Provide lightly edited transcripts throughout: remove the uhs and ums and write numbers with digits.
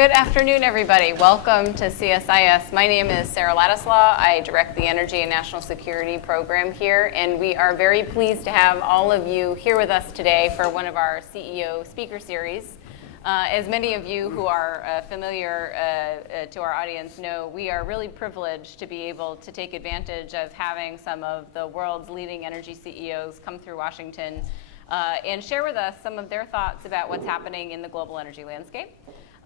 Good afternoon, everybody. Welcome to CSIS. My name is Sarah Ladislaw. I direct the Energy and National Security program here, and we are very pleased to have all of you here with us today for one of our CEO speaker series. As many of you who are familiar to our audience know, we are really privileged to be able to take advantage of having some of the world's leading energy CEOs come through Washington and share with us some of their thoughts about what's happening in the global energy landscape.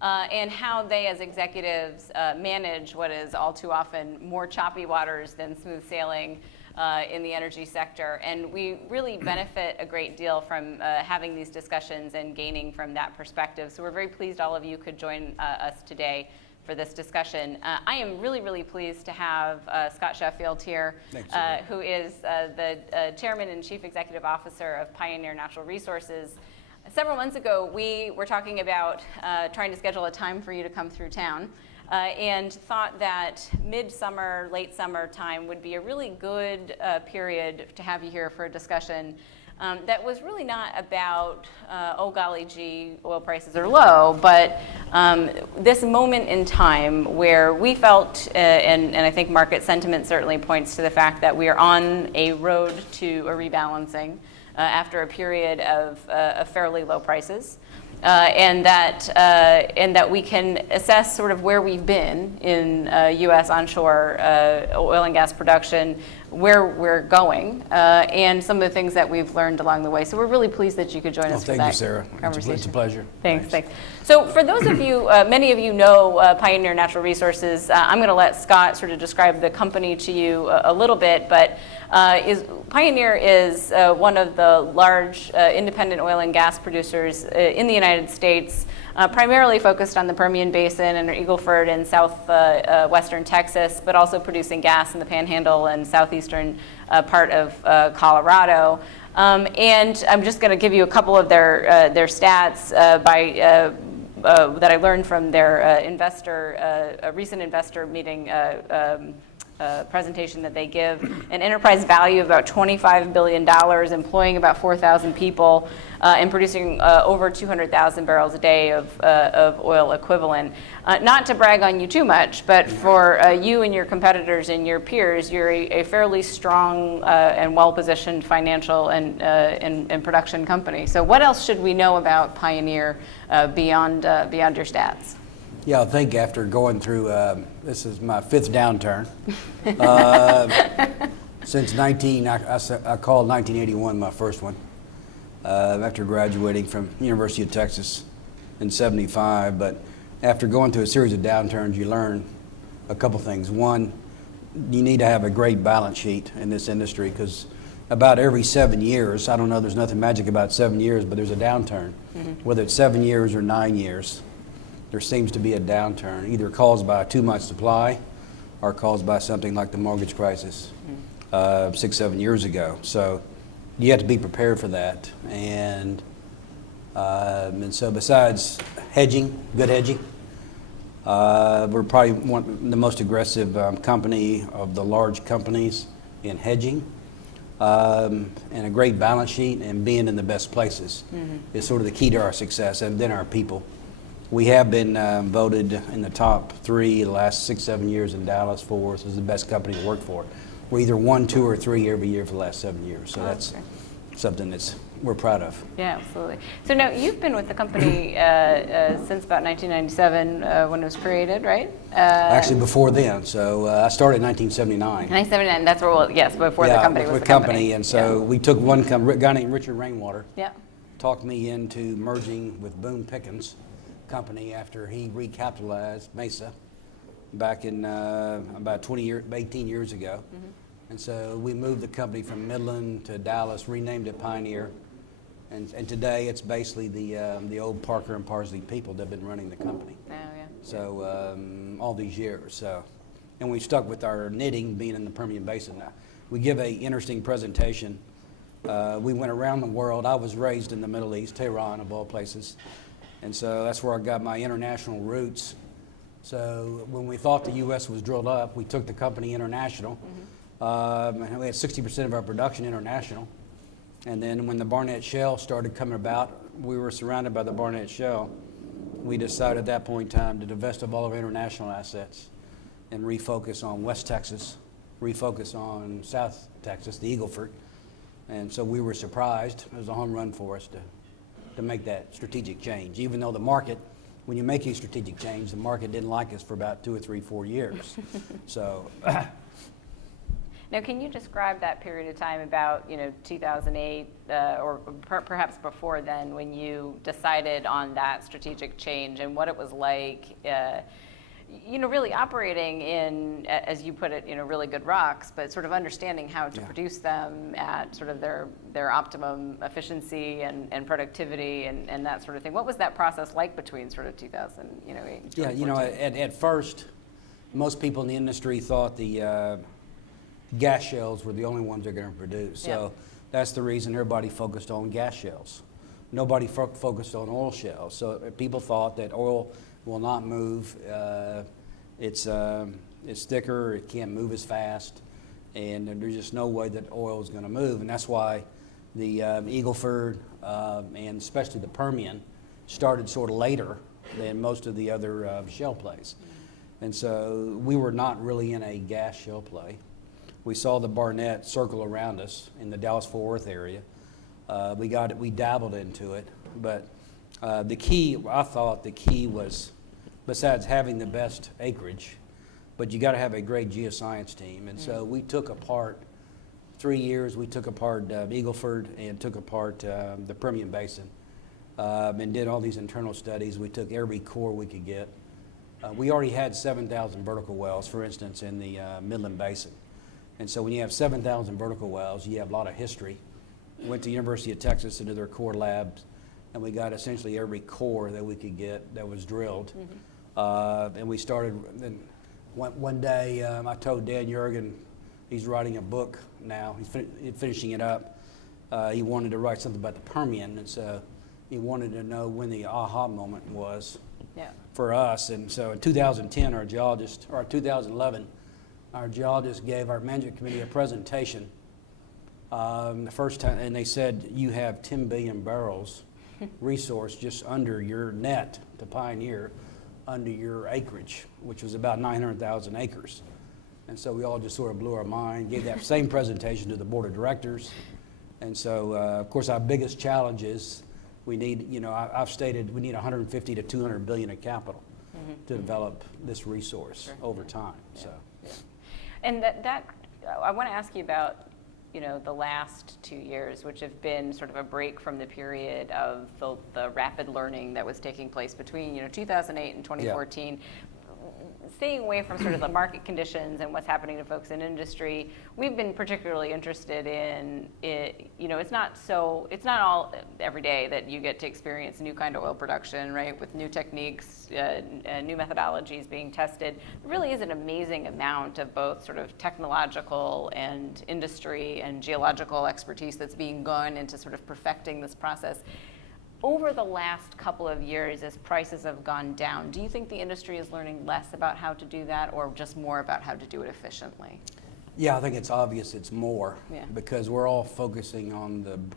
And how they as executives manage what is all too often more choppy waters than smooth sailing in the energy sector. And we really benefit a great deal from having these discussions and gaining from that perspective. So we're very pleased all of you could join us today for this discussion. I am really pleased to have Scott Sheffield here, who is the Chairman and Chief Executive Officer of Pioneer Natural Resources. Several months ago, we were talking about trying to schedule a time for you to come through town and thought that mid-summer, late summer time would be a really good period to have you here for a discussion that was really not about, oh golly gee, oil prices are low, but this moment in time where we felt, and I think market sentiment certainly points to the fact that we are on a road to a rebalancing after a period of fairly low prices, and that we can assess sort of where we've been in U.S. onshore oil and gas production, where we're going, and some of the things that we've learned along the way. So we're really pleased that you could join us for that Thank you, Sarah. conversation. It's a pleasure. Thanks. So for those of you, many of you know Pioneer Natural Resources. I'm going to let Scott sort of describe the company to you a little bit, but Pioneer is one of the large independent oil and gas producers in the United States, primarily focused on the Permian Basin and Eagle Ford and southwestern Texas, but also producing gas in the Panhandle and southeastern part of Colorado. And I'm just going to give you a couple of their stats that I learned from their recent investor meeting presentation that they give. An enterprise value of about $25 billion, employing about 4,000 people, and producing over 200,000 barrels a day of oil equivalent. Not to brag on you too much, but for you and your competitors and your peers, you're a fairly strong and well-positioned financial and production company. So what else should we know about Pioneer beyond your stats? Yeah, I think after going through, this is my fifth downturn. Since I called 1981 my first one, after graduating from University of Texas in '75. But after going through a series of downturns, you learn a couple things. One, you need to have a great balance sheet in this industry, because about every 7 years, I don't know, there's nothing magic about 7 years, but there's a downturn. Whether it's 7 years or 9 years, there seems to be a downturn, either caused by too much supply or caused by something like the mortgage crisis 6-7 years ago. So you have to be prepared for that. And so besides hedging, good hedging, we're probably the most aggressive company of the large companies in hedging. And a great balance sheet and being in the best places is sort of the key to our success, and then our people. We have been voted in the top 3 the last 6-7 years in Dallas, Fort Worth as the best company to work for. We're either 1, 2, or 3 every year for the last 7 years. So that's something we're proud of. Yeah, absolutely. So now you've been with the company since about 1997 when it was created, right? Actually, before then. So I started in 1979. 1979. That's where before the company was the company. And so we took one guy named Richard Rainwater. Yeah. Talked me into merging with Boone Pickens company after he recapitalized Mesa back in about 18 years ago. And so we moved the company from Midland to Dallas, renamed it Pioneer, and today it's basically the old Parker and Parsley people that have been running the company. Oh, yeah. So all these years. So, and we stuck with our knitting, being in the Permian Basin now. We give a interesting presentation. We went around the world. I was raised in the Middle East, Tehran of all places. And so that's where I got my international roots. So when we thought the U.S. was drilled up, we took the company international. And we had 60% of our production international. And then when the Barnett Shale started coming about, we were surrounded by the Barnett Shale. we decided at that point in time to divest of all of our international assets and refocus on West Texas, refocus on South Texas, the Eagle Ford. And so we were surprised. It was a home run for us to make that strategic change, even though the market, when you make a strategic change, the market didn't like us for about 2 or 3, 4 years. So. Now, can you describe that period of time about 2008 or perhaps before then, when you decided on that strategic change and what it was like, really operating in, as you put it, really good rocks, but sort of understanding how to produce them at sort of their optimum efficiency and productivity and that sort of thing. What was that process like between sort of 2008 and 2014? Yeah, at first, most people in the industry thought the gas shales were the only ones they're going to produce. So that's the reason everybody focused on gas shales. Nobody focused on oil shales. So people thought that oil will not move. It's thicker. It can't move as fast, and there's just no way that oil is going to move. And that's why the Eagle Ford and especially the Permian started sort of later than most of the other shale plays. And so we were not really in a gas shale play. We saw the Barnett circle around us in the Dallas-Fort Worth area. We dabbled into it, but I thought the key was, besides having the best acreage, but you got to have a great geoscience team. And so we took apart 3 years. We took apart Eagle Ford and took apart the Permian Basin and did all these internal studies. We took every core we could get. We already had 7,000 vertical wells, for instance, in the Midland Basin. And so when you have 7,000 vertical wells, you have a lot of history. We went to the University of Texas into their core labs, and we got essentially every core that we could get that was drilled. And we started, and one day I told Dan Yergin, he's writing a book now, he's finishing it up. He wanted to write something about the Permian, and so he wanted to know when the aha moment was for us. And so in 2010, 2011, our geologist gave our management committee a presentation the first time, and they said, you have 10 billion barrels resource just under your net to Pioneer, under your acreage, which was about 900,000 acres. And so we all just sort of blew our mind, gave that same presentation to the board of directors. And so, of course, our biggest challenge is we need, I've stated we need 150 to 200 billion of capital to develop this resource over time. And that I want to ask you about, the last 2 years, which have been sort of a break from the period of the rapid learning that was taking place between, 2008 and 2014. Staying away from sort of the market conditions and what's happening to folks in industry, we've been particularly interested in it. It's not all every day that you get to experience new kind of oil production, right? With new techniques, new methodologies being tested. There really is an amazing amount of both sort of technological and industry and geological expertise that's being gone into sort of perfecting this process. Over the last couple of years, as prices have gone down, do you think the industry is learning less about how to do that or just more about how to do it efficiently? Yeah, I think it's obvious it's more because we're all focusing on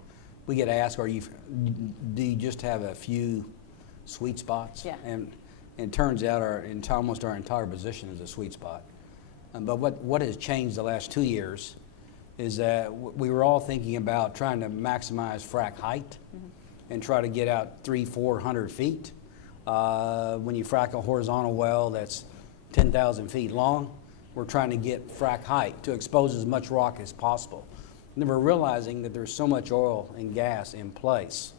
we get asked, do you just have a few sweet spots? And it turns out almost our entire position is a sweet spot. But what has changed the last 2 years is that we were all thinking about trying to maximize frac height and try to get out 300-400 feet. When you frac a horizontal well that's 10,000 feet long, we're trying to get frac height to expose as much rock as possible. And then we're realizing that there's so much oil and gas in place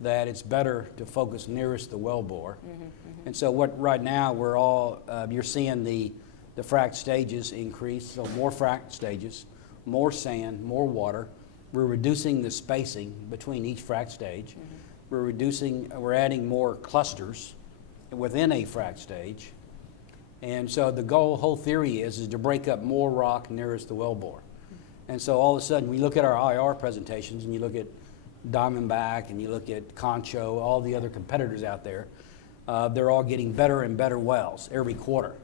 that it's better to focus nearest the wellbore. And so right now you're seeing the frac stages increase, so more frac stages, more sand, more water. We're reducing the spacing between each frac stage. We're adding more clusters within a frac stage. And so the whole theory is to break up more rock nearest the wellbore. And so all of a sudden, we look at our IR presentations and you look at Diamondback and you look at Concho, all the other competitors out there, they're all getting better and better wells every quarter.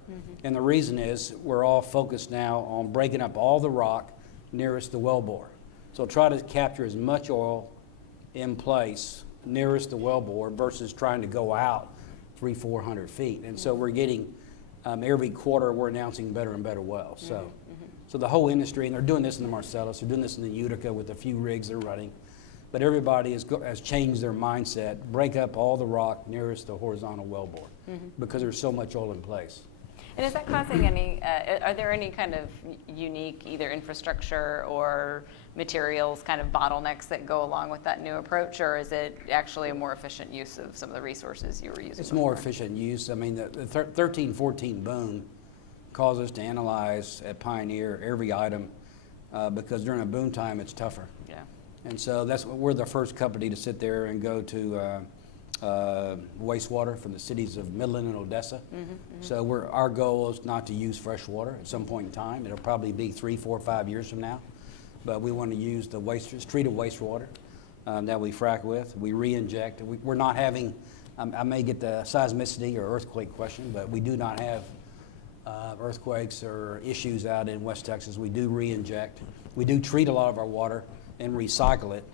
And the reason is we're all focused now on breaking up all the rock nearest the wellbore. So try to capture as much oil in place nearest the wellbore versus trying to go out 400 feet. And so we're getting, every quarter we're announcing better and better wells. So, so the whole industry, and they're doing this in the Marcellus, they're doing this in the Utica with a few rigs they're running. But everybody has changed their mindset, break up all the rock nearest the horizontal wellbore because there's so much oil in place. And is that causing any, are there any kind of unique either infrastructure or materials kind of bottlenecks that go along with that new approach, or is it actually a more efficient use of some of the resources you were using It's before? more efficient use. I mean, the 13-14 boom caused us to analyze at Pioneer every item because during a boom time it's tougher. Yeah. And so we're the first company to sit there and go to wastewater from the cities of Midland and Odessa. So our goal is not to use fresh water at some point in time. It'll probably be 3, 4, 5 years from now. But we want to use the treated wastewater that we frack with. We re-inject. We're not having, I may get the seismicity or earthquake question, but we do not have earthquakes or issues out in West Texas. We do re-inject. We do treat a lot of our water and recycle it,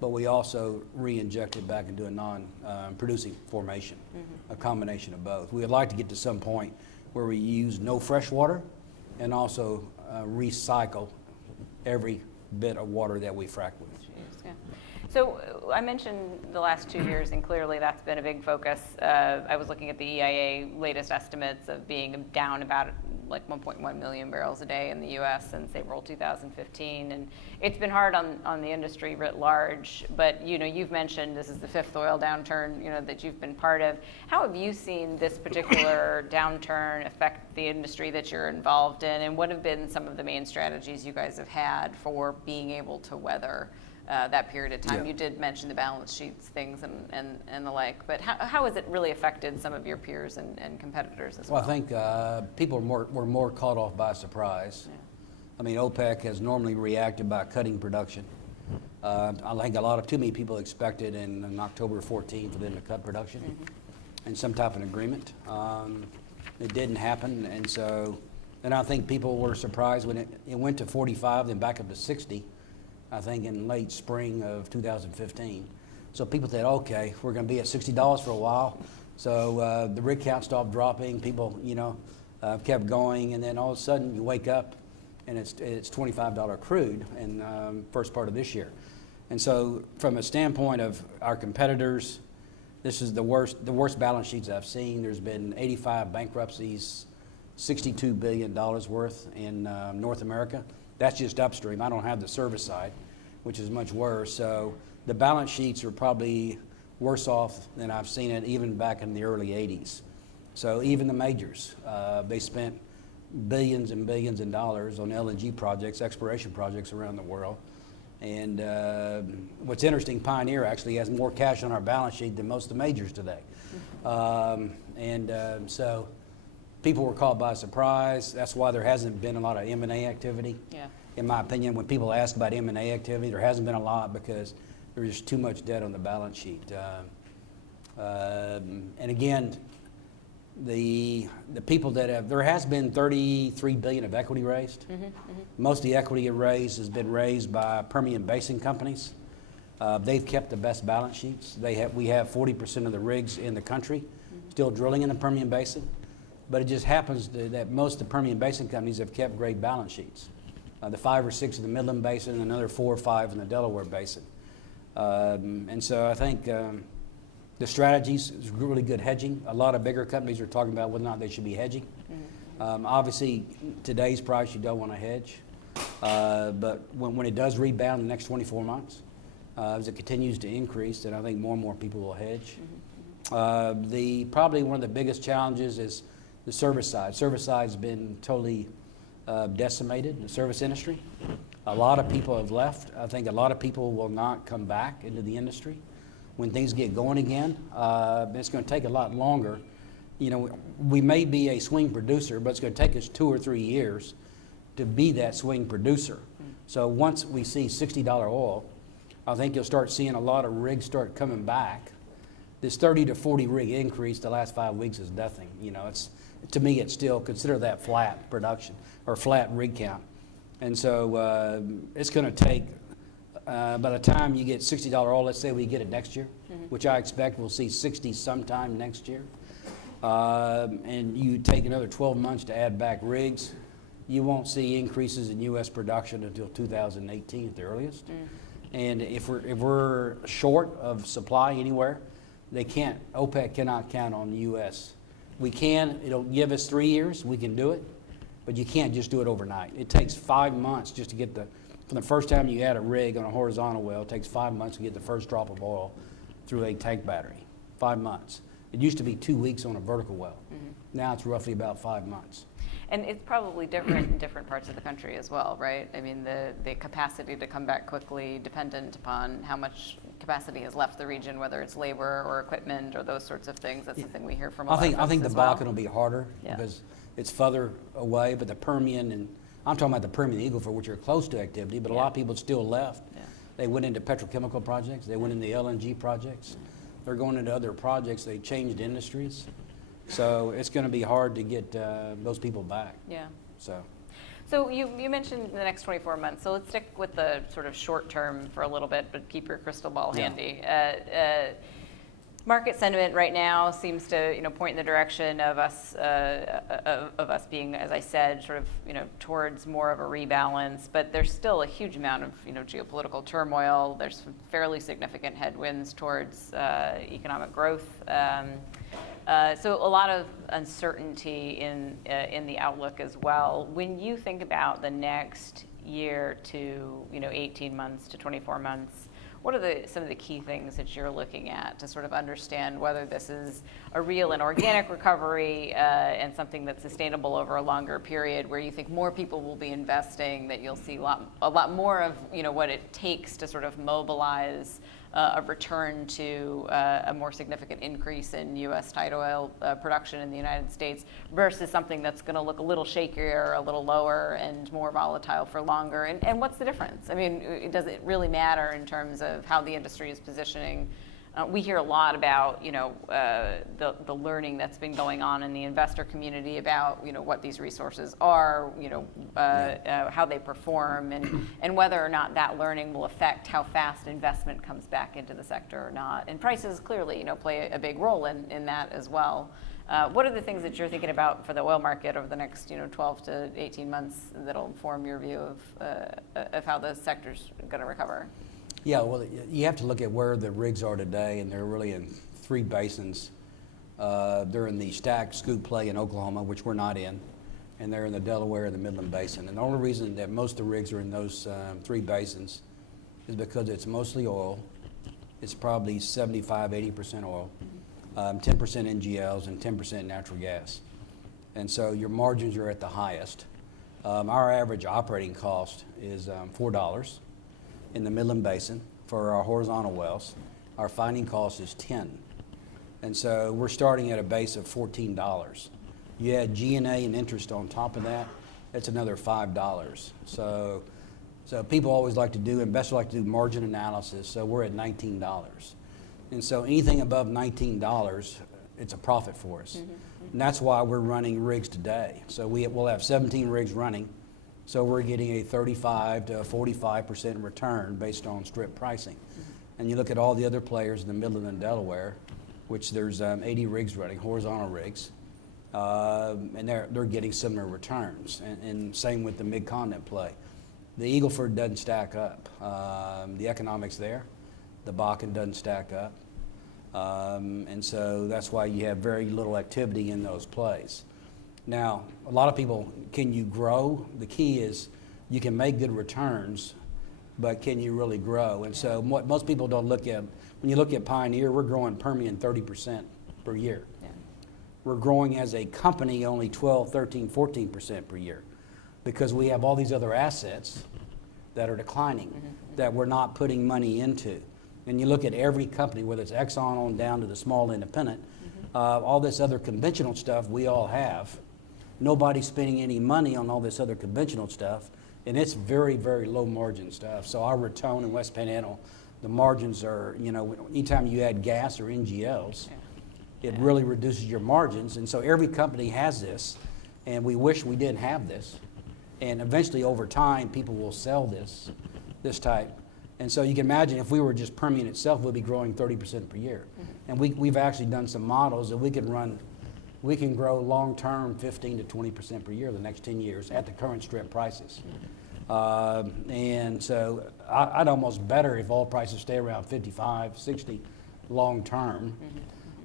but we also re-inject it back into a non-producing formation, a combination of both. We would like to get to some point where we use no fresh water and also recycle every bit of water that we frack with. Jeez, yeah. So I mentioned the last 2 years, and clearly that's been a big focus. I was looking at the EIA latest estimates of being down about like 1.1 million barrels a day in the U.S. since April 2015, and it's been hard on the industry writ large. But you've mentioned this is the 5th oil downturn that you've been part of. How have you seen this particular downturn affect the industry that you're involved in, and what have been some of the main strategies you guys have had for being able to weather that period of time? Yeah. You did mention the balance sheets things and the like, but how has it really affected some of your peers and competitors as well? Well, I think people were more caught off by surprise. Yeah. I mean, OPEC has normally reacted by cutting production. I think too many people expected in October 14 for them to cut production and some type of agreement. It didn't happen, and I think people were surprised when it went to 45, then back up to 60. I think in late spring of 2015. So people said, okay, we're going to be at $60 for a while. So the rig count stopped dropping. People, kept going, and then all of a sudden you wake up and it's $25 crude in first part of this year. And so from a standpoint of our competitors, this is the worst balance sheets I've seen. There's been 85 bankruptcies, $62 billion worth in North America. That's just upstream. I don't have the service side, which is much worse. So the balance sheets are probably worse off than I've seen it even back in the early 80s. So even the majors, they spent billions and billions of dollars on LNG projects, exploration projects around the world. And what's interesting, Pioneer actually has more cash on our balance sheet than most of the majors today. So people were caught by surprise. That's why there hasn't been a lot of M&A activity. Yeah. In my opinion, when people ask about M&A activity, there hasn't been a lot because there's just too much debt on the balance sheet. And again, the people there has been $33 billion of equity raised. Most of the equity raised has been raised by Permian Basin companies. They've kept the best balance sheets. We have 40% of the rigs in the country still drilling in the Permian Basin. But it just happens that most of the Permian Basin companies have kept great balance sheets. The 5 or 6 in the Midland Basin and another 4 or 5 in the Delaware Basin. And so I think the strategies is really good hedging. A lot of bigger companies are talking about whether or not they should be hedging. Obviously, today's price you don't want to hedge. But when it does rebound in the next 24 months, as it continues to increase, then I think more and more people will hedge. Probably one of the biggest challenges is the service side. Service side has been totally decimated in the service industry. A lot of people have left. I think a lot of people will not come back into the industry when things get going again. It's going to take a lot longer. We may be a swing producer, but it's going to take us 2 or 3 years to be that swing producer. So once we see $60 oil, I think you'll start seeing a lot of rigs start coming back. This 30 to 40 rig increase the last 5 weeks is nothing. To me, it's still consider that flat production or flat rig count. And so it's going to take, by the time you get $60 oil, let's say we get it next year, which I expect we'll see 60 sometime next year. and you take another 12 months to add back rigs, you won't see increases in U.S. production until 2018 at the earliest. And if we're short of supply anywhere, OPEC cannot count on the U.S. We can, it'll give us 3 years, we can do it, but you can't just do it overnight. It takes 5 months just to get from the first time you add a rig on a horizontal well, it takes 5 months to get the first drop of oil through a tank battery. 5 months. It used to be 2 weeks on a vertical well. Now it's roughly about 5 months. And it's probably different in different parts of the country as well, right? I mean, the capacity to come back quickly, dependent upon how much capacity has left the region, whether it's labor or equipment or those sorts of things. That's something we hear from a lot of folks I think the as well. Bakken will be harder because it's further away, but the Permian, and I'm talking about the Permian Eagle Ford, which are close to activity, but a lot of people still left. They went into petrochemical projects, they went into LNG projects, they're going into other projects, they changed industries. So it's going to be hard to get those people back. Yeah. So you mentioned the next 24 months. So let's stick with the sort of short term for a little bit, but keep your crystal ball handy. Market sentiment right now seems to point in the direction of us being, as I said, sort of towards more of a rebalance. But there's still a huge amount of geopolitical turmoil. There's some fairly significant headwinds towards economic growth. So a lot of uncertainty in the outlook as well. When you think about the next year to 18 months to 24 months, what are some of the key things that you're looking at to sort of understand whether this is a real and organic recovery and something that's sustainable over a longer period, where you think more people will be investing, that you'll see a lot more of what it takes to sort of mobilize a return to a more significant increase in U.S. tight oil production in the United States versus something that's going to look a little shakier, a little lower, and more volatile for longer? And what's the difference? I mean, does it really matter in terms of how the industry is positioning? We hear a lot about the learning that's been going on in the investor community about what these resources are, how they perform, and whether or not that learning will affect how fast investment comes back into the sector or not. And prices clearly play a big role in that as well. What are the things that you're thinking about for the oil market over the next 12 to 18 months that'll inform your view of how the sector's going to recover? Yeah, well, you have to look at where the rigs are today, and they're really in 3 basins. They're in the Stack Scoop play in Oklahoma, which we're not in, and they're in the Delaware and the Midland Basin. And the only reason that most of the rigs are in those 3 basins is because it's mostly oil. It's probably 75-80% oil, 10% NGLs, and 10% natural gas. And so your margins are at the highest. Our average operating cost is $4 in the Midland Basin for our horizontal wells. Our finding cost is $10. And so we're starting at a base of $14. You add G&A and interest on top of that, that's another $5. So people always like to do, investors like to do margin analysis, so we're at $19. And so anything above $19, it's a profit for us. And that's why we're running rigs today. So we'll have 17 rigs running. So we're getting a 35 to 45% return based on strip pricing. And you look at all the other players in the Midland and Delaware, which there's 80 rigs running, horizontal rigs, and they're getting similar returns. And same with the Mid-Continent play. The Eagle Ford doesn't stack up. The economics there, the Bakken doesn't stack up. And so that's why you have very little activity in those plays. Now, a lot of people, can you grow? The key is you can make good returns, but can you really grow? And so what most people don't look at, when you look at Pioneer, we're growing Permian 30% per year. Yeah. We're growing as a company only 12, 13, 14% per year because we have all these other assets that are declining that we're not putting money into. And you look at every company, whether it's Exxon on down to the small independent, all this other conventional stuff we all have. Nobody's spending any money on all this other conventional stuff, and it's very, very low margin stuff. So our Raton and West Panhandle, the margins are, anytime you add gas or NGLs, it really reduces your margins. And so every company has this, and we wish we didn't have this. And eventually, over time, people will sell this type. And so you can imagine if we were just Permian itself, we'd be growing 30% per year. And we've actually done some models that we could run we can grow long-term 15 to 20% per year the next 10 years at the current strip prices. And so I'd almost better if oil prices stay around 55, 60 long-term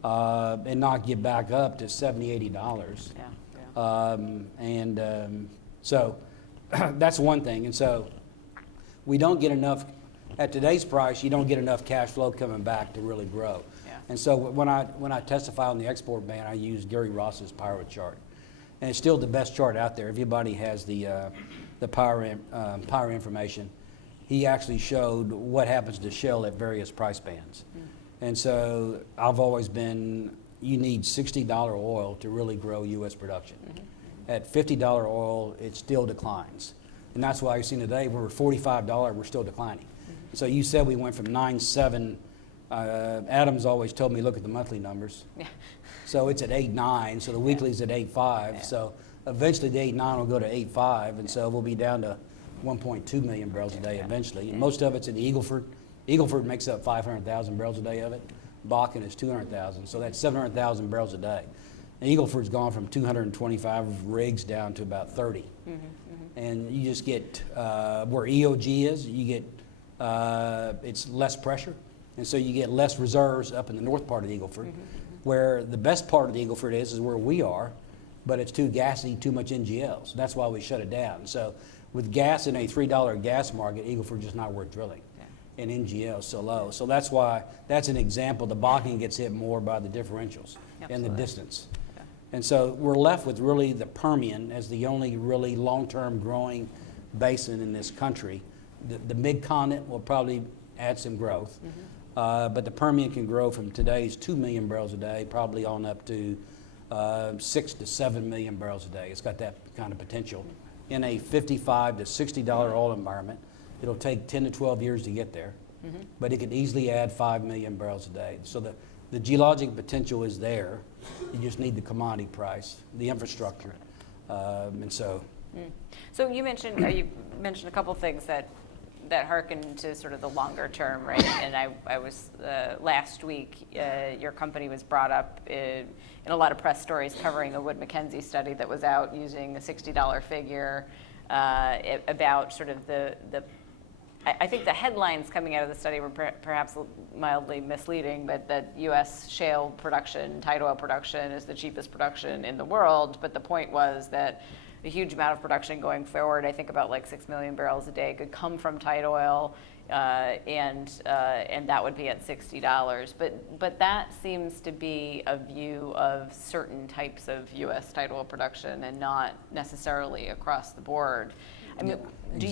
and not get back up to $70, $80. So that's one thing. And so we don't get enough, at today's price, you don't get enough cash flow coming back to really grow. And so when I testify on the export ban, I use Gary Ross's power chart. And it's still the best chart out there. Everybody has the power information. He actually showed what happens to shale at various price bands. And so I've always been, you need $60 oil to really grow U.S. production. At $50 oil, it still declines. And that's why you've seen today, we're $45, we're still declining. So you said we went from 9.7. Adam's always told me, look at the monthly numbers. So it's at 8.9, so the weekly's at 8.5. So eventually the 8.9 will go to 8.5, and so we'll be down to 1.2 million barrels a day eventually. And most of it's in the Eagle Ford. Eagle Ford makes up 500,000 barrels a day of it. Bakken is 200,000, so that's 700,000 barrels a day. And Eagle Ford's gone from 225 rigs down to about 30. And you just get, where EOG is, you get, it's less pressure. And so you get less reserves up in the north part of the Eagle Ford. Where the best part of the Eagle Ford is where we are, but it's too gassy, too much NGLs. That's why we shut it down. So with gas in a $3 gas market, Eagle Ford just not worth drilling. And NGL so low. So that's why, that's an example. The Bakken gets hit more by the differentials and the distance. And so we're left with really the Permian as the only really long-term growing basin in this country. The mid-continent will probably add some growth, but the Permian can grow from today's 2 million barrels a day probably on up to 6 to 7 million barrels a day. It's got that kind of potential. In a $55 to $60 oil environment, it'll take 10 to 12 years to get there, but it could easily add 5 million barrels a day. So the geologic potential is there. You just need the commodity price, the infrastructure, and so. So you mentioned a couple things that harken to sort of the longer term, right? And I was last week, your company was brought up in a lot of press stories covering a Wood Mackenzie study that was out using a $60 figure about sort of I think the headlines coming out of the study were perhaps mildly misleading, but that U.S. shale production, tight oil production, is the cheapest production in the world. But the point was that a huge amount of production going forward, I think about like 6 million barrels a day, could come from tight oil, and that would be at $60. But that seems to be a view of certain types of U.S. tight oil production and not necessarily across the board. I mean, do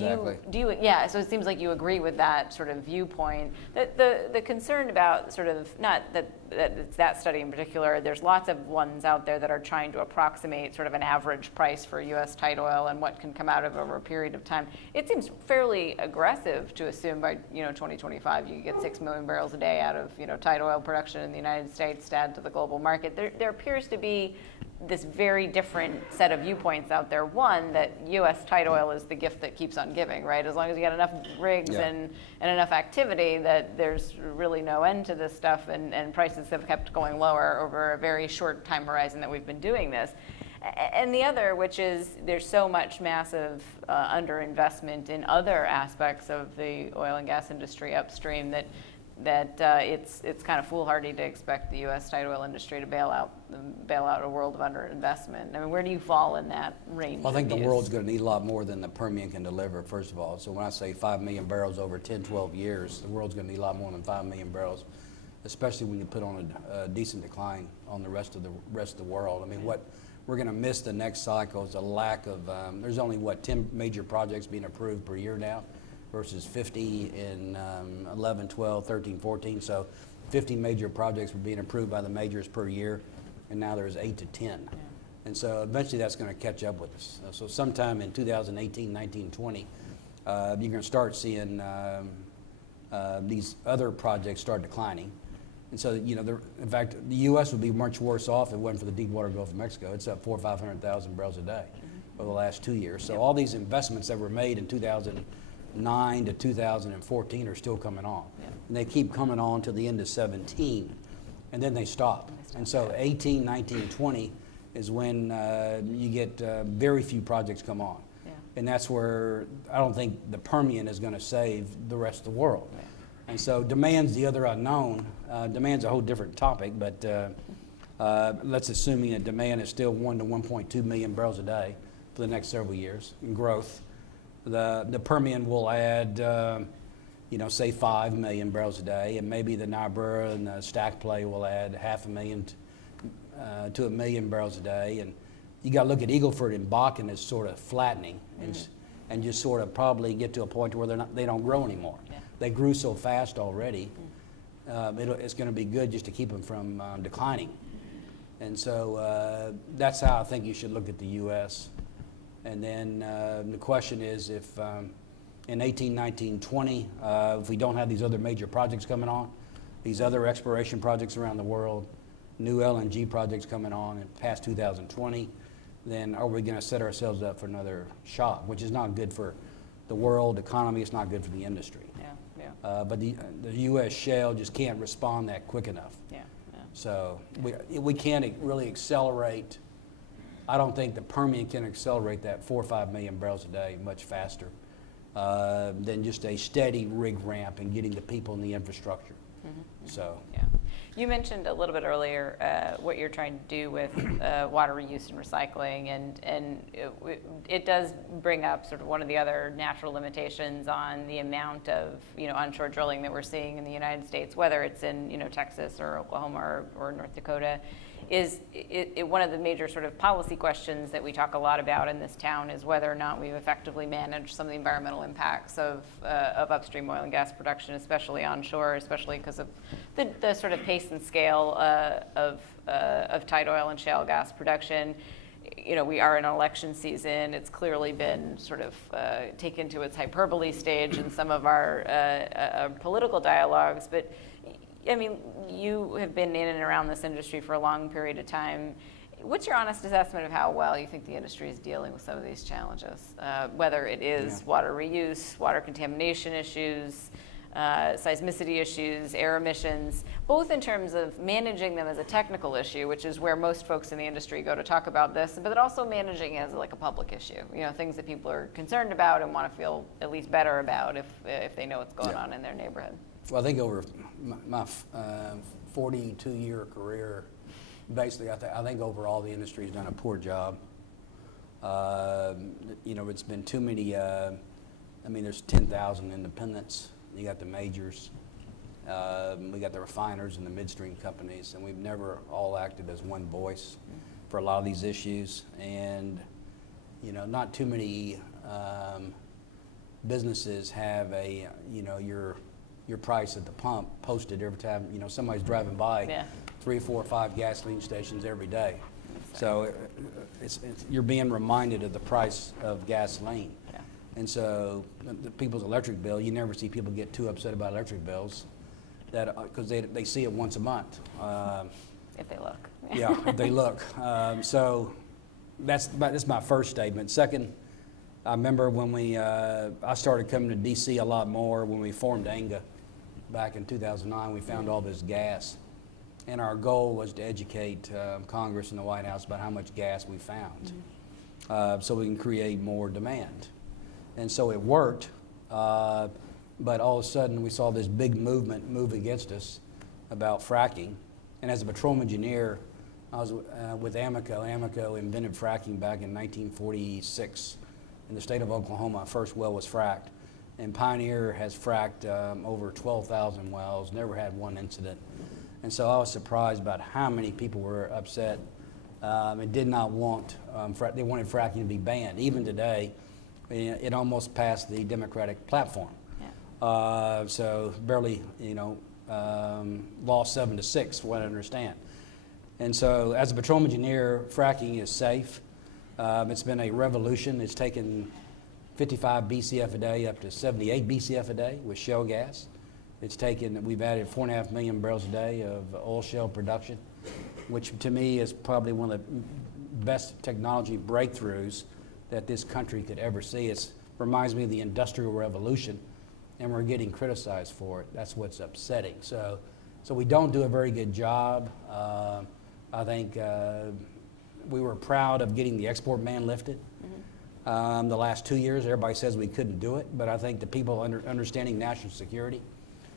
you? Yeah. So it seems like you agree with that sort of viewpoint. The concern about sort of not that it's that study in particular. There's lots of ones out there that are trying to approximate sort of an average price for U.S. tight oil and what can come out of over a period of time. It seems fairly aggressive to assume by 2025 you get 6 million barrels a day out of tight oil production in the United States to add to the global market. There appears to be this very different set of viewpoints out there. One, that U.S. tight oil is the gift that keeps on giving, right? As long as you got enough rigs and enough activity, that there's really no end to this stuff, and prices have kept going lower over a very short time horizon that we've been doing this. And the other, which is there's so much massive underinvestment in other aspects of the oil and gas industry upstream that it's kind of foolhardy to expect the U.S. tight oil industry to bail out a world of underinvestment. I mean, where do you fall in that range? Well, I think the world's going to need a lot more than the Permian can deliver, first of all. So when I say 5 million barrels over 10, 12 years, the world's going to need a lot more than 5 million barrels, especially when you put on a decent decline on the rest of the world. I mean, what we're going to miss the next cycle is a lack of, there's only, 10 major projects being approved per year now, versus 50 in 11, 12, 13, 14. So 50 major projects were being approved by the majors per year, and now there's 8 to 10. Yeah. And so eventually that's going to catch up with us. So sometime in 2018, 19, 20, you're going to start seeing these other projects start declining. And so, in fact, the U.S. would be much worse off if it wasn't for the deep water Gulf of Mexico. It's up 400,000 or 500,000 barrels a day over the last 2 years. So all these investments that were made in 2009 to 2014 are still coming on. And they keep coming on till the end of 17, and then they stop. And so 18, 19, 20, is when you get very few projects come on. Yeah. And that's where I don't think the Permian is going to save the rest of the world. Yeah. And so demand's the other unknown. Demand's a whole different topic, but let's assuming that demand is still 1 to 1.2 million barrels a day for the next several years in growth. The Permian will add, say 5 million barrels a day, and maybe the Niobrara and the Stack Play will add 500,000 to 1 million barrels a day. And you got to look at Eagle Ford and Bakken as sort of flattening and just sort of probably get to a point where they don't grow anymore. Yeah. They grew so fast already. It's going to be good just to keep them from declining. And so that's how I think you should look at the U.S. And then the question is if in 18, 19, 20, if we don't have these other major projects coming on, these other exploration projects around the world, new LNG projects coming on in past 2020, then are we going to set ourselves up for another shock, which is not good for the world economy, it's not good for the industry. Yeah, yeah. But the U.S. shale just can't respond that quick enough. Yeah, yeah. So we can't really accelerate. I don't think the Permian can accelerate that 4 or 5 million barrels a day much faster than just a steady rig ramp and getting the people and the infrastructure. Mm-hmm. So. Yeah. You mentioned a little bit earlier what you're trying to do with water reuse and recycling, and it does bring up sort of one of the other natural limitations on the amount of onshore drilling that we're seeing in the United States, whether it's in Texas or Oklahoma or North Dakota. Is one of the major sort of policy questions that we talk a lot about in this town is whether or not we've effectively managed some of the environmental impacts of upstream oil and gas production, especially onshore, especially because of the sort of pace and scale of tight oil and shale gas production. We are in an election season. It's clearly been sort of taken to its hyperbole stage in some of our political dialogues, but I mean, you have been in and around this industry for a long period of time. What's your honest assessment of how well you think the industry is dealing with some of these challenges, whether it is water reuse, water contamination issues, seismicity issues, air emissions, both in terms of managing them as a technical issue, which is where most folks in the industry go to talk about this, but also managing as like a public issue, things that people are concerned about and want to feel at least better about if they know what's going on in their neighborhood. Well, I think over my 42-year career, basically, I think overall the industry has done a poor job. It's been too many. There's 10,000 independents. You got the majors. We got the refiners and the midstream companies, and we've never all acted as one voice for a lot of these issues. And not too many businesses have your price at the pump posted every time somebody's driving by 3, 4, 5 gasoline stations every day. Exactly. So you're being reminded of the price of gasoline. Yeah. And so the people's electric bill, you never see people get too upset about electric bills because they see it once a month. If they look. Yeah, if they look. So that's my first statement. Second, I remember when I started coming to D.C. a lot more when we formed ANGA back in 2009. We found all this gas, and our goal was to educate Congress and the White House about how much gas we found, so we can create more demand. And so it worked, but all of a sudden we saw this big movement move against us about fracking. And as a petroleum engineer, I was with Amoco. Amoco invented fracking back in 1946. In the state of Oklahoma, our first well was fracked. And Pioneer has fracked over 12,000 wells, never had one incident. And so I was surprised about how many people were upset and did not want, they wanted fracking to be banned. Even today, it almost passed the Democratic platform. Yeah. So barely, lost 7-6, from what I understand. And so as a petroleum engineer, fracking is safe. It's been a revolution. It's taken 55 BCF a day up to 78 BCF a day with shale gas. We've added 4.5 million barrels a day of oil shale production, which to me is probably one of the best technology breakthroughs that this country could ever see. It reminds me of the Industrial Revolution, and we're getting criticized for it. That's what's upsetting. So we don't do a very good job. I think We were proud of getting the export ban lifted. The last 2 years, everybody says we couldn't do it, but I think the people understanding national security,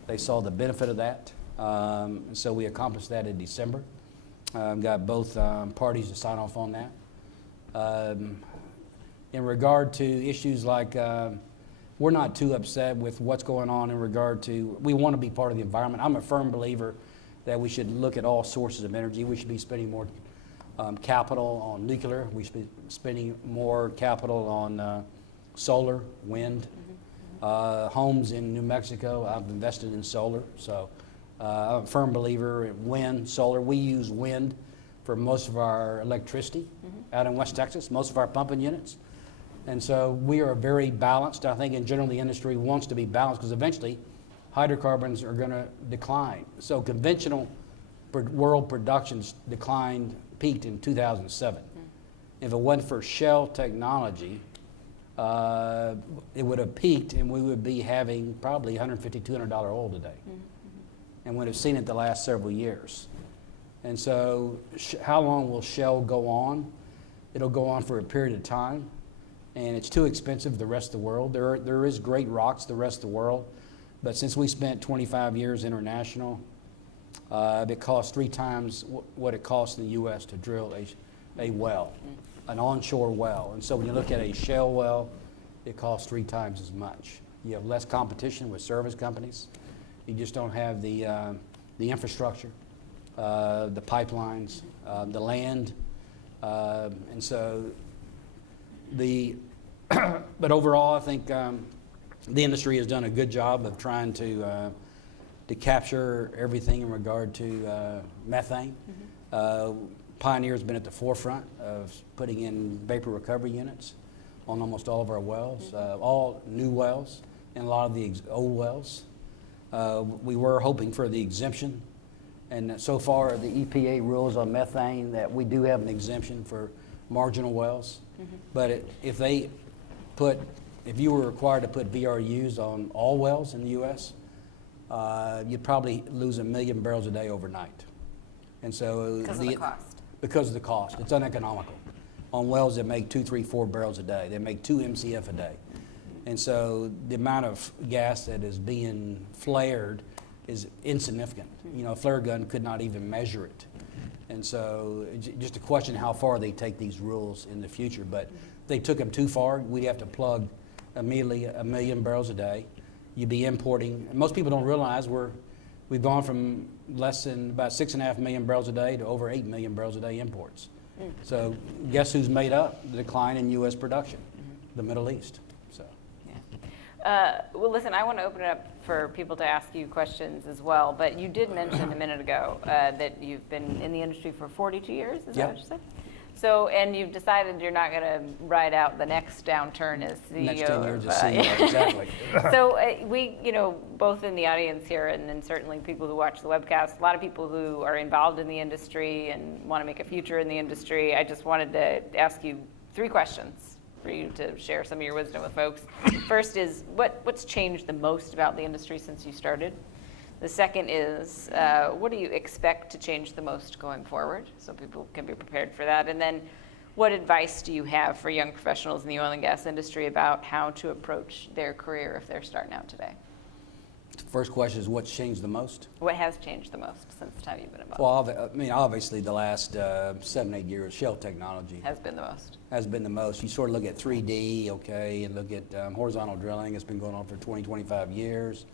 they saw the benefit of that. So we accomplished that in December. Got both parties to sign off on that. In regard to issues like, we're not too upset with what's going on in regard to, we want to be part of the environment. I'm a firm believer that we should look at all sources of energy. We should be spending more capital on nuclear. We should be spending more capital on solar, wind. Homes in New Mexico, I've invested in solar. So I'm a firm believer in wind, solar. We use wind for most of our electricity out in West Texas, most of our pumping units. And so we are very balanced. I think in general the industry wants to be balanced because eventually hydrocarbons are going to decline. So conventional world productions peaked in 2007. If it wasn't for shale technology, it would have peaked and we would be having probably $150, $200 oil today. And we'd have seen it the last several years. And so how long will shale go on? It'll go on for a period of time. And it's too expensive the rest of the world. There is great rocks the rest of the world. But since we spent 25 years international, it costs 3 times what it costs in the U.S. to drill a well, an onshore well. And so when you look at a shale well, it costs 3 times as much. You have less competition with service companies. You just don't have the infrastructure, the pipelines, the land. And so but overall, I think the industry has done a good job of trying to capture everything in regard to methane. Pioneer's been at the forefront of putting in vapor recovery units on almost all of our wells, all new wells and a lot of the old wells. We were hoping for the exemption, and so far the EPA rules on methane that we do have an exemption for marginal wells. But if you were required to put VRUs on all wells in the U.S., you'd probably lose 1 million barrels a day overnight. And so because of the cost. Because of the cost, it's uneconomical. On wells that make 2, 3, 4 barrels a day, they make 2 MCF a day. And so the amount of gas that is being flared is insignificant. A flare gun could not even measure it. And so it's just a question how far they take these rules in the future. But if they took them too far, we'd have to plug immediately 1 million barrels a day. You'd be importing. And most people don't realize we've gone from less than about 6.5 million barrels a day to over 8 million barrels a day imports. So guess who's made up the decline in U.S. production? The Middle East. So. Well, listen, I want to open it up for people to ask you questions as well, but you did mention a minute ago that you've been in the industry for 42 years, is that what you said? So, and you've decided you're not going to ride out the next downturn as CEO. Next 10 years as CEO, exactly. So we, both in the audience here and then certainly people who watch the webcast, a lot of people who are involved in the industry and want to make a future in the industry. I just wanted to ask you 3 questions for you to share some of your wisdom with folks. First is, what's changed the most about the industry since you started? The second is, what do you expect to change the most going forward, so people can be prepared for that? And then what advice do you have for young professionals in the oil and gas industry about how to approach their career if they're starting out today? The first question is, what's changed the most? What has changed the most since the time you've been involved? Well, obviously the last 7, 8 years, shale technology has been the most. Has been the most. You sort of look at 3D, and look at horizontal drilling. It's been going on for 20, 25 years.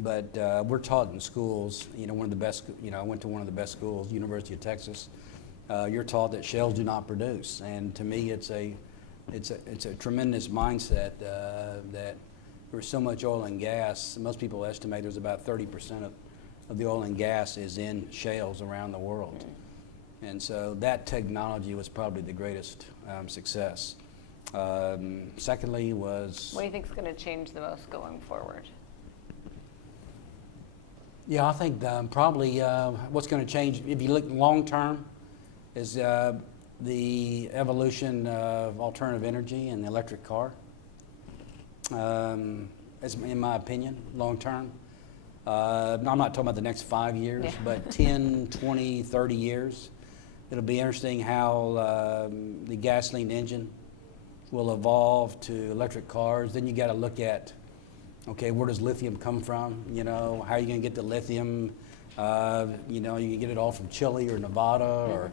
But we're taught in schools, one of the best, I went to one of the best schools, University of Texas. You're taught that shales do not produce. And to me, it's a tremendous mindset that there's so much oil and gas. Most people estimate there's about 30% of the oil and gas is in shales around the world. And so that technology was probably the greatest success. Secondly was... What do you think is going to change the most going forward? Yeah, I think probably what's going to change, if you look long term, is the evolution of alternative energy and the electric car. As in my opinion, long term. I'm not talking about the next 5 years, but 10, 20, 30 years. It'll be interesting how the gasoline engine will evolve to electric cars. Then you got to look at, okay, where does lithium come from? You know, how are you going to get the lithium? You know, you can get it all from Chile or Nevada or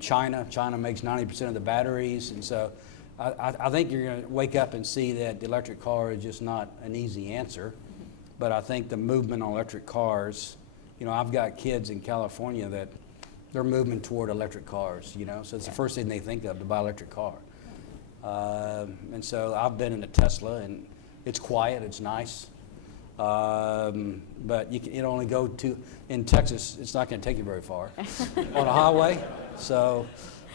China. China makes 90% of the batteries. And so I think you're going to wake up and see that the electric car is just not an easy answer. But I think the movement on electric cars, you know, I've got kids in California that they're moving toward electric cars, you know, so it's the first thing they think of, to buy an electric car. And so I've been in a Tesla, and it's quiet, it's nice. But you can, it only go to, in Texas, it's not going to take you very far on a highway. So,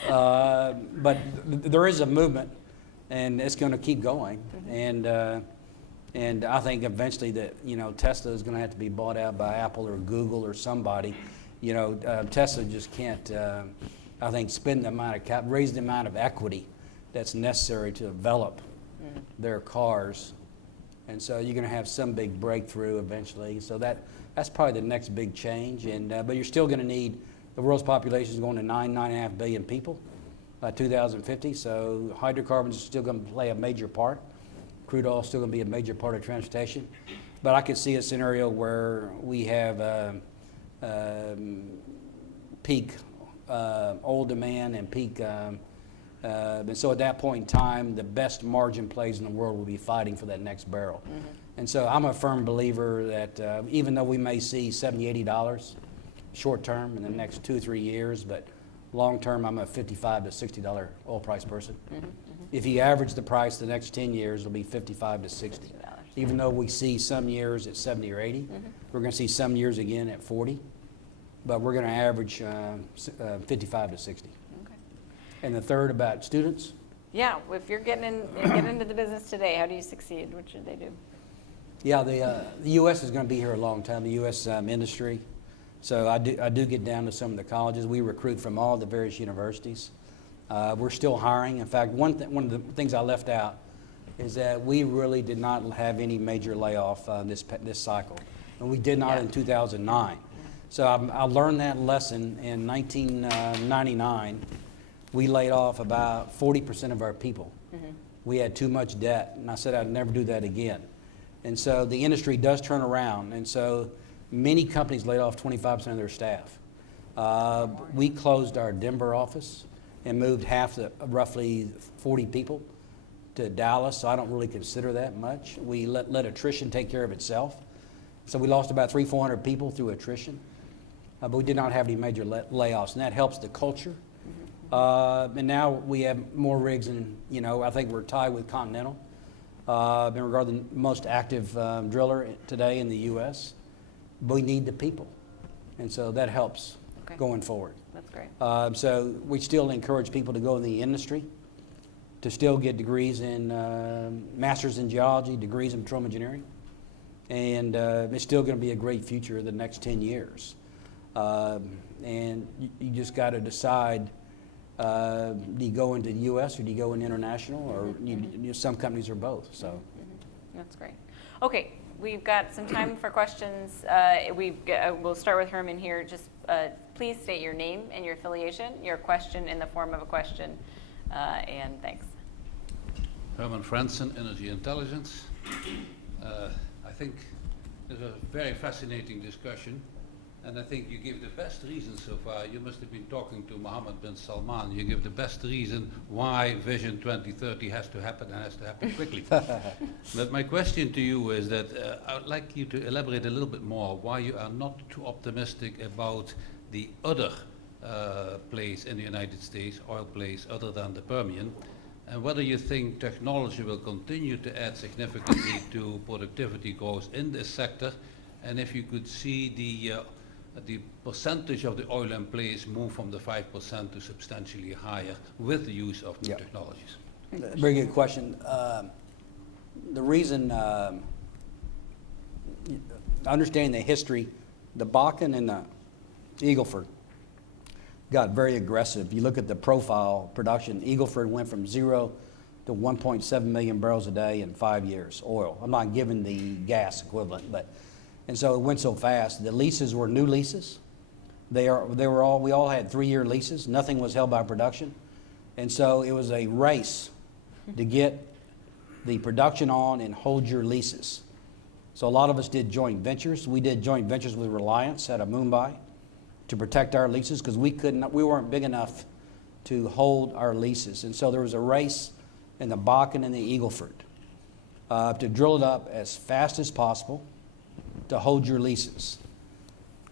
but there is a movement, and it's going to keep going. And I think eventually that, you know, Tesla is going to have to be bought out by Apple or Google or somebody. You know, Tesla just can't, I think, spend the amount of raise the amount of equity that's necessary to develop their cars. And so you're going to have some big breakthrough eventually. So that's probably the next big change. And but you're still going to need, the world's population is going to 9.5 billion people by 2050. So hydrocarbons are still going to play a major part. Crude oil is still going to be a major part of transportation. But I could see a scenario where we have peak oil demand and peak, and so at that point in time, the best margin plays in the world will be fighting for that next barrel. And so I'm a firm believer that even though we may see $70, $80 short term in the next 2 or 3 years, but long term, I'm a $55 to $60 oil price person. If you average the price the next 10 years, it'll be $55 to $60. Even though we see some years at 70 or 80, we're going to see some years again at 40, but we're going to average 55 to 60. Okay. And the third about students? Yeah, if you're getting into the business today, how do you succeed? What should they do? Yeah, the U.S. is going to be here a long time, the U.S. Industry. So I do get down to some of the colleges. We recruit from all the various universities. We're still hiring. In fact, one of the things I left out is that we really did not have any major layoff this cycle, and we did not in 2009. So I learned that lesson in 1999. We laid off about 40% of our people. We had too much debt, and I said I'd never do that again. And so the industry does turn around, and so many companies laid off 25% of their staff. We closed our Denver office and moved half the roughly 40 people to Dallas, so I don't really consider that much. We let attrition take care of itself. So we lost about 300-400 people through attrition, but we did not have any major layoffs, and that helps the culture. And now we have more rigs, and I think we're tied with Continental in regard to the most active driller today in the U.S. But we need the people, and so that helps going forward. That's great. So we still encourage people to go in the industry, to still get degrees in masters in geology, degrees in petroleum engineering, and it's still going to be a great future the next 10 years. And you just got to decide, do you go into the U.S. or do you go in international, or some companies are both. So that's great. Okay, we've got some time for questions. We'll start with Herman here. Just please state your name and your affiliation, your question in the form of a question, and thanks. Herman Franzen, Energy Intelligence. I think it's a very fascinating discussion, and I think you give the best reason so far. You must have been talking to Mohammed bin Salman. You give the best reason why Vision 2030 has to happen and has to happen quickly. But my question to you is that I would like you to elaborate a little bit more why you are not too optimistic about the other plays in the United States, oil plays other than the Permian, and whether you think technology will continue to add significantly to productivity growth in this sector, and if you could see the percentage of the oil and plays move from the 5% to substantially higher with the use of new technologies. Very good question. The reason, understanding the history, the Bakken and the Eagle Ford got very aggressive. You look at the profile production, Eagle Ford went from 0 to 1.7 million barrels a day in 5 years, oil. I'm not giving the gas equivalent, and so it went so fast. The leases were new leases. We all had 3-year leases. Nothing was held by production. And so it was a race to get the production on and hold your leases. So a lot of us did joint ventures. We did joint ventures with Reliance out of Mumbai to protect our leases because we weren't big enough to hold our leases. And so there was a race in the Bakken and the Eagle Ford to drill it up as fast as possible to hold your leases.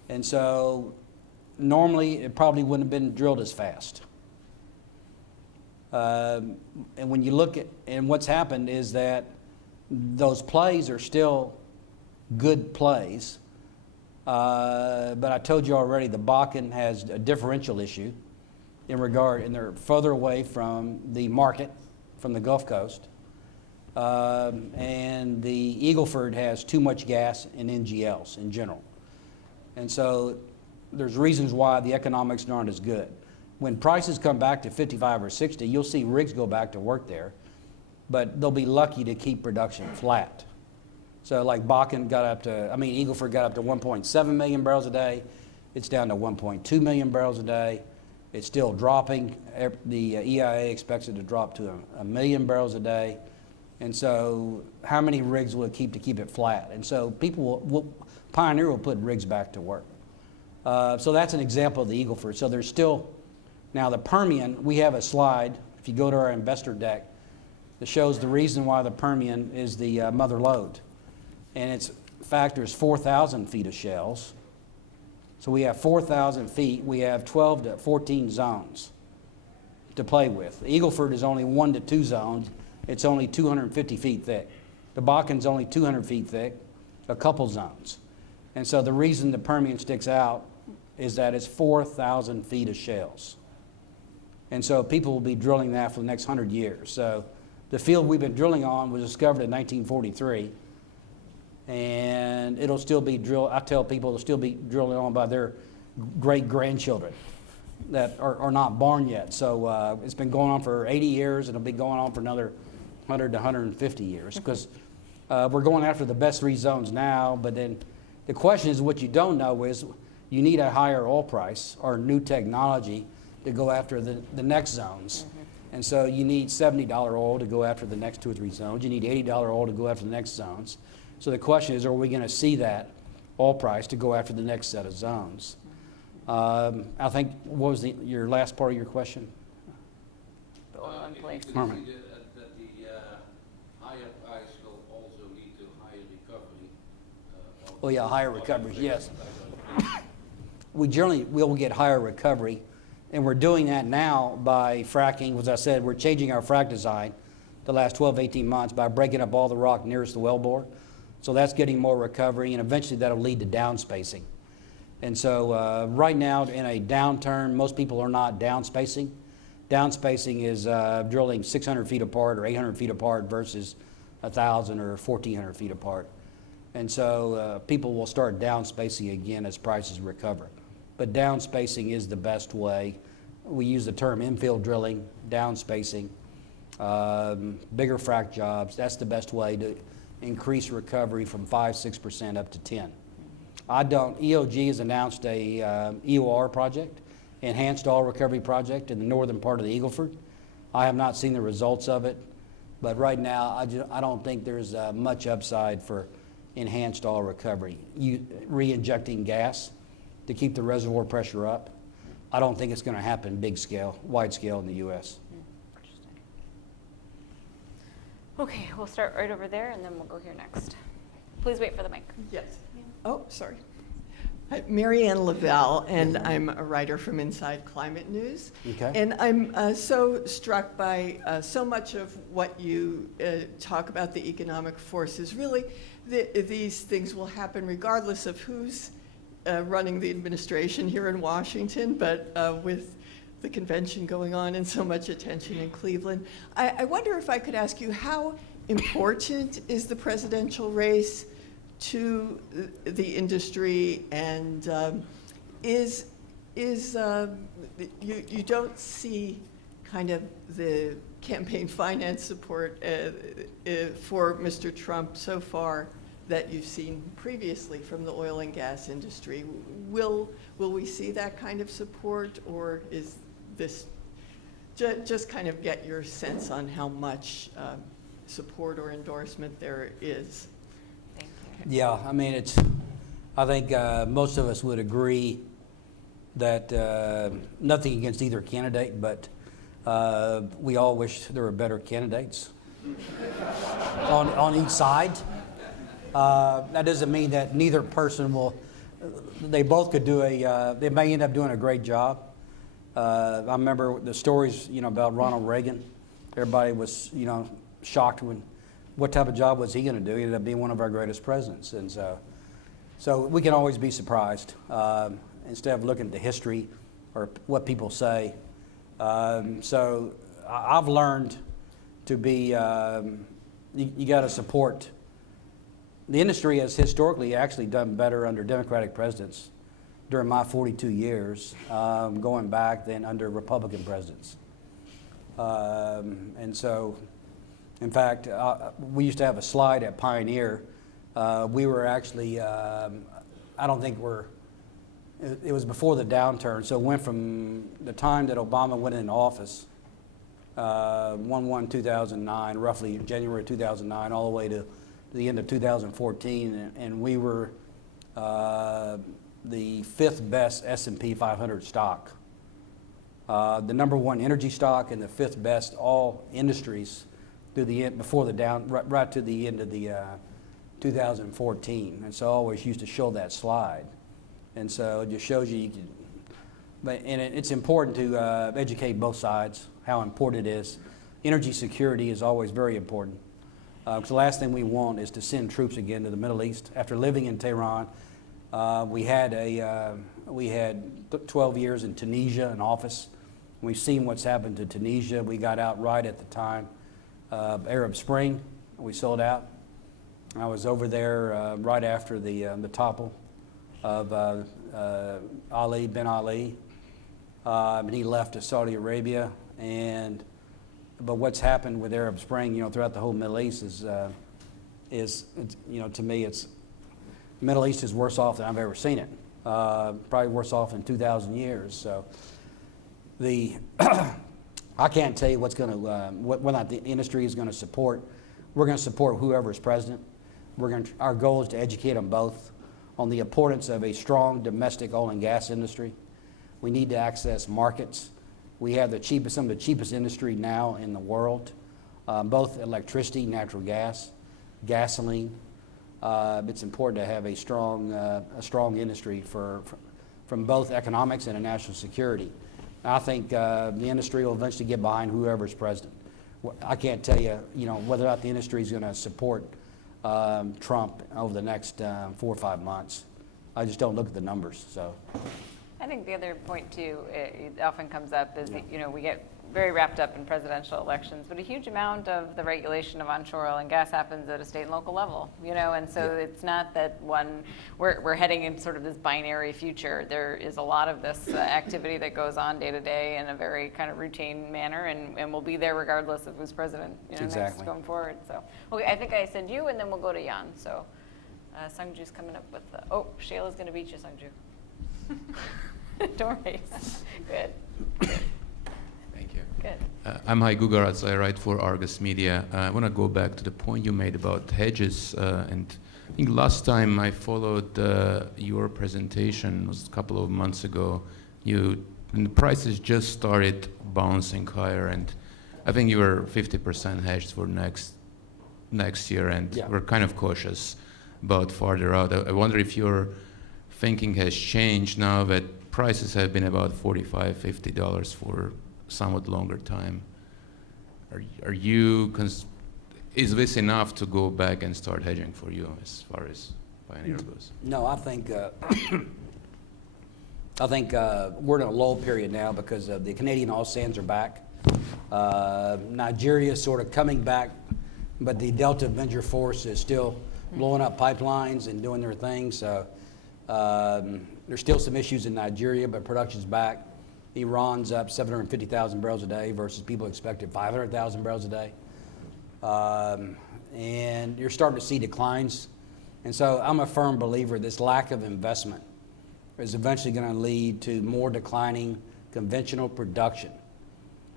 And so normally it probably wouldn't have been drilled as fast. And when you look at, and what's happened is that those plays are still good plays. But I told you already the Bakken has a differential issue and they're further away from the market, from the Gulf Coast. And the Eagle Ford has too much gas and NGLs in general. And so there's reasons why the economics aren't as good. When prices come back to 55 or 60, you'll see rigs go back to work there, but they'll be lucky to keep production flat. So like Bakken Eagle Ford got up to 1.7 million barrels a day. It's down to 1.2 million barrels a day. It's still dropping. The EIA expects it to drop to 1 million barrels a day. And so how many rigs will it keep to keep it flat? And so Pioneer will put rigs back to work. So that's an example of the Eagle Ford. So there's still, now the Permian, we have a slide, if you go to our investor deck, that shows the reason why the Permian is the mother lode. And its factors 4,000 feet of shales. So we have 4,000 feet, we have 12 to 14 zones to play with. The Eagle Ford is only 1 to 2 zones. It's only 250 feet thick. The Bakken's only 200 feet thick, a couple zones. And so the reason the Permian sticks out is that it's 4,000 feet of shales. And so people will be drilling that for the next 100 years. So the field we've been drilling on was discovered in 1943. And it'll still be drilled, I tell people it'll still be drilling on by their great-grandchildren that are not born yet. So it's been going on for 80 years, and it'll be going on for another 100 to 150 years, because we're going after the best 3 zones now, but then the question is, what you don't know is you need a higher oil price or new technology to go after the next zones. And so you need $70 oil to go after the next 2 or 3 zones. You need $80 oil to go after the next zones. So the question is, are we going to see that oil price to go after the next set of zones? I think, what was your last part of your question? The oil in place. That the higher price will also lead to higher recovery. Oh yeah, higher recoveries, yes. We generally will get higher recovery, and we're doing that now by fracking. As I said, we're changing our frac design the last 12, 18 months by breaking up all the rock nearest the wellbore. So that's getting more recovery, and eventually that'll lead to downspacing. And so right now in a downturn, most people are not downspacing. Downspacing is drilling 600 feet apart or 800 feet apart versus 1,000 or 1,400 feet apart. And so people will start downspacing again as prices recover. But downspacing is the best way. We use the term infill drilling, downspacing, bigger frac jobs. That's the best way to increase recovery from 5-6% up to 10. EOG has announced a EOR project, Enhanced Oil Recovery Project, in the northern part of the Eagle Ford. I have not seen the results of it, but right now I don't think there's much upside for enhanced oil recovery. Re-injecting gas to keep the reservoir pressure up, I don't think it's going to happen big scale, wide scale in the U.S. Okay, we'll start right over there, and then we'll go here next. Please wait for the mic. Yes. Oh, sorry. Hi, Mary Ann Lavelle, and I'm a writer from Inside Climate News. Okay. And I'm so struck by so much of what you talk about the economic forces. Really, these things will happen regardless of who's running the administration here in Washington, but with the convention going on and so much attention in Cleveland. I wonder if I could ask you, how important is the presidential race to the industry, and you don't see kind of the campaign finance support for Mr. Trump so far that you've seen previously from the oil and gas industry. Will we see that kind of support, or is this just kind of get your sense on how much support or endorsement there is? Thank you. Yeah, I mean, I think most of us would agree that nothing against either candidate, but we all wish there were better candidates on each side. That doesn't mean that neither person will. They both could do they may end up doing a great job. I remember the stories, about Ronald Reagan. Everybody was, shocked when what type of job was he going to do. He ended up being one of our greatest presidents, and so we can always be surprised instead of looking at the history or what people say. So I've learned to be. You got to support. The industry has historically actually done better under Democratic presidents during my 42 years, going back than under Republican presidents. And so, in fact, we used to have a slide at Pioneer. We were actually, I don't think it was before the downturn, so it went from the time that Obama went in office, 1/1/2009, roughly January 2009, all the way to the end of 2014, and we were the 5th best S&P 500 stock, the #1 energy stock, and the 5th best all industries through the end, before the right to the end of the 2014. And so I always used to show that slide, and so it just shows you can. It's important to educate both sides how important it is. Energy security is always very important. Because the last thing we want is to send troops again to the Middle East. After living in Tehran, we had 12 years in Tunisia in office. We've seen what's happened to Tunisia. We got out right at the time of Arab Spring. We sold out. I was over there right after the topple of Ali bin Ali, and he left to Saudi Arabia. But what's happened with Arab Spring, throughout the whole Middle East is to me, it's Middle East is worse off than I've ever seen it. Probably worse off in 2,000 years. So I can't tell you what's going to whether or not the industry is going to support. We're going to support whoever is president. Our goal is to educate them both on the importance of a strong domestic oil and gas industry. We need to access markets. We have some of the cheapest industry now in the world, both electricity, natural gas, gasoline. It's important to have a strong industry from both economics and national security. I think the industry will eventually get behind whoever's president. I can't tell you, whether or not the industry is going to support Trump over the next 4 or 5 months. I just don't look at the numbers. So. I think the other point too, it often comes up is that, we get very wrapped up in presidential elections, but a huge amount of the regulation of onshore oil and gas happens at a state and local level, and so it's not that we're heading in sort of this binary future. There is a lot of this activity that goes on day to day in a very kind of routine manner, and we'll be there regardless of who's president, next going forward. So, okay, I think I said you, and then we'll go to Jan. So, Sungju's coming up with Shayla's going to beat you, Sungju. Don't race. Good. Thank you. Good. I'm Hai Gugaratz. I write for Argus Media. I want to go back to the point you made about hedges. And I think last time I followed your presentation was a couple of months ago. And the prices just started bouncing higher, and I think you were 50% hedged for next year, and we're kind of cautious about farther out. I wonder if your thinking has changed now that prices have been about $45, $50 for somewhat longer time. Is this enough to go back and start hedging for you as far as Pioneer goes? No, I think we're in a lull period now because the Canadian oil sands are back. Nigeria is sort of coming back, but the Delta Avenger Force is still blowing up pipelines and doing their thing. So there's still some issues in Nigeria, but production's back. Iran's up 750,000 barrels a day versus people expected 500,000 barrels a day. And you're starting to see declines And so I'm a firm believer this lack of investment is eventually going to lead to more declining conventional production.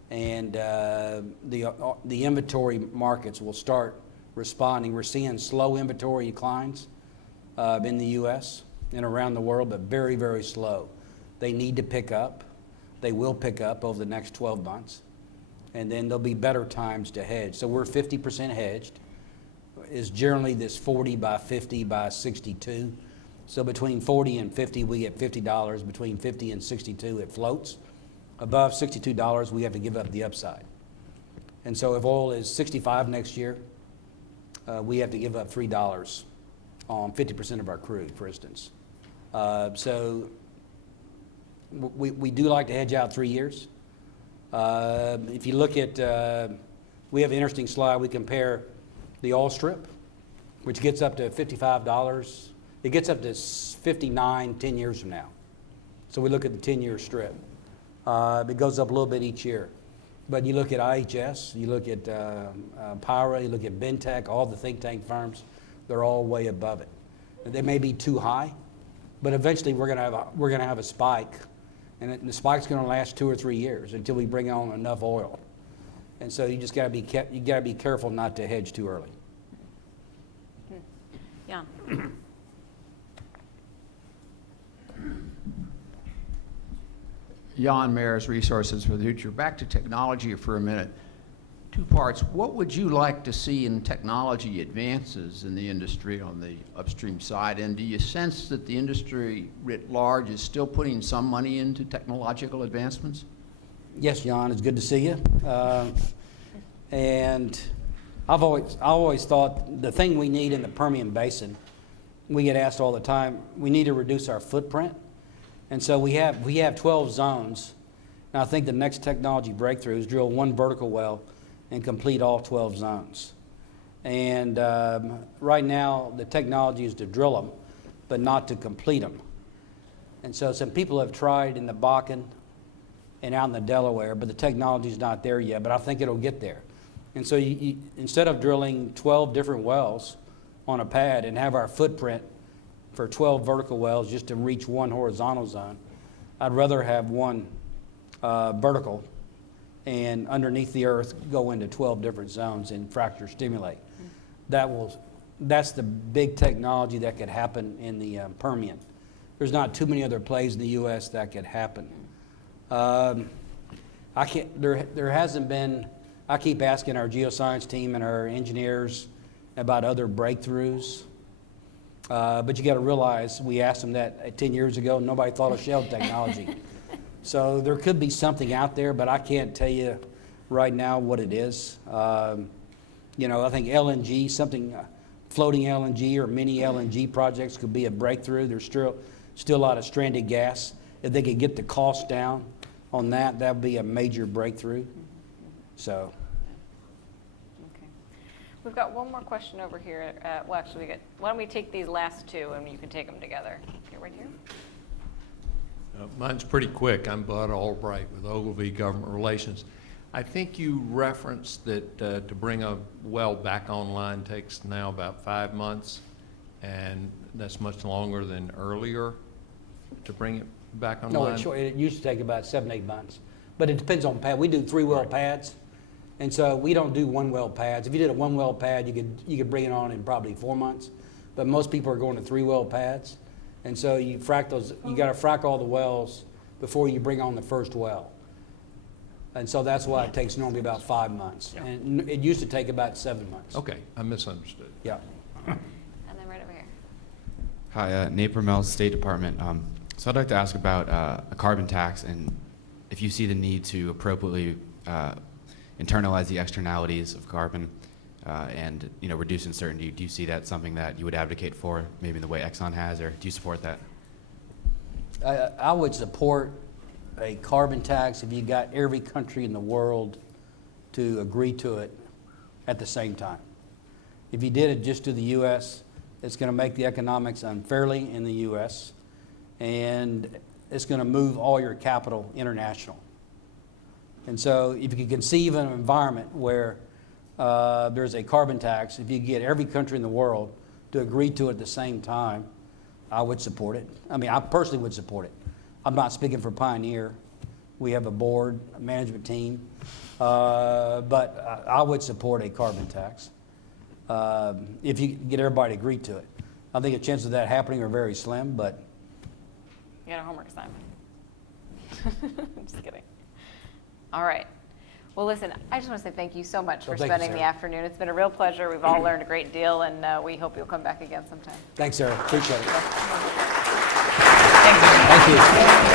And the inventory markets will start responding. We're seeing slow inventory declines in the U.S. and around the world, but very, very slow. They need to pick up. They will pick up over the next 12 months. And then there'll be better times to hedge. So we're 50% hedged. Is generally this 40 by 50 by 62. So between 40 and 50, we get $50. Between 50 and 62, it floats. Above $62, we have to give up the upside. And so if oil is 65 next year, we have to give up $3 on 50% of our crude, for instance. So we do like to hedge out 3 years. If you look at, we have an interesting slide. We compare the oil strip, which gets up to $55. It gets up to 59 10 years from now. So we look at the 10-year strip. It goes up a little bit each year. But you look at IHS, you look at PIRA, you look at Bentech, all the think tank firms, they're all way above it. They may be too high, but eventually we're going to have a spike, and the spike's going to last 2 or 3 years until we bring on enough oil. And so you just got to be careful not to hedge too early. Yeah. Jan Mayer's Resources for the Future. Back to technology for a minute. 2 parts. What would you like to see in technology advances in the industry on the upstream side? And do you sense that the industry writ large is still putting some money into technological advancements? Yes, Jan, it's good to see you. And I always thought the thing we need in the Permian Basin, we get asked all the time, we need to reduce our footprint. And so we have 12 zones. And I think the next technology breakthrough is drill 1 vertical well and complete all 12 zones. And right now, the technology is to drill them, but not to complete them. And so some people have tried in the Bakken and out in the Delaware, but the technology is not there yet, but I think it'll get there. And so you, instead of drilling 12 different wells on a pad and have our footprint for 12 vertical wells just to reach 1 horizontal zone, I'd rather have 1 vertical and underneath the earth go into 12 different zones and fracture stimulate. That's the big technology that could happen in the Permian. There's not too many other plays in the U.S. that could happen. There hasn't been, I keep asking our geoscience team and our engineers about other breakthroughs. But you got to realize we asked them that 10 years ago, and nobody thought of shale technology. So there could be something out there, but I can't tell you right now what it is. I think LNG, something floating LNG or mini LNG projects could be a breakthrough. There's still a lot of stranded gas. If they could get the cost down on that, that would be a major breakthrough. So. Okay. We've got one more question over here. Well, actually, why don't we take these last 2 and you can take them together. Here, right here. Mine's pretty quick. I'm Bud Albright with Ogilvy Government Relations. I think you referenced that to bring a well back online takes now about 5 months, and that's much longer than earlier to bring it back online? No, it used to take about 7, 8 months. But it depends on pad. We do 3-well pads, and so we don't do 1-well pads. If you did a 1-well pad, you could bring it on in probably 4 months. But most people are going to 3-well pads. And so you frack those, you got to frack all the wells before you bring on the first well. And so that's why it takes normally about 5 months. Yeah. And it used to take about 7 months. Okay, I misunderstood. Yeah. And then right over here. Hi, Nate Bromell, State Department. So I'd like to ask about a carbon tax and if you see the need to appropriately internalize the externalities of carbon and reduce uncertainty. Do you see that something that you would advocate for, maybe in the way Exxon has, or do you support that? I would support a carbon tax if you got every country in the world to agree to it at the same time. If you did it just to the U.S., it's going to make the economics unfairly in the U.S., and it's going to move all your capital international. And so if you can conceive an environment where there's a carbon tax, if you get every country in the world to agree to it at the same time, I would support it. I mean, I personally would support it. I'm not speaking for Pioneer. We have a board, a management team, but I would support a carbon tax if you get everybody to agree to it. I think the chances of that happening are very slim, but You got a homework assignment. Just kidding. All right. Well, listen, I just want to say thank you so much for Thank you, spending the Sarah. afternoon. It's been a real pleasure. We've all learned a great deal, and we hope you'll come back again sometime. thanks, Sarah. Appreciate it. Thank you. Thank you.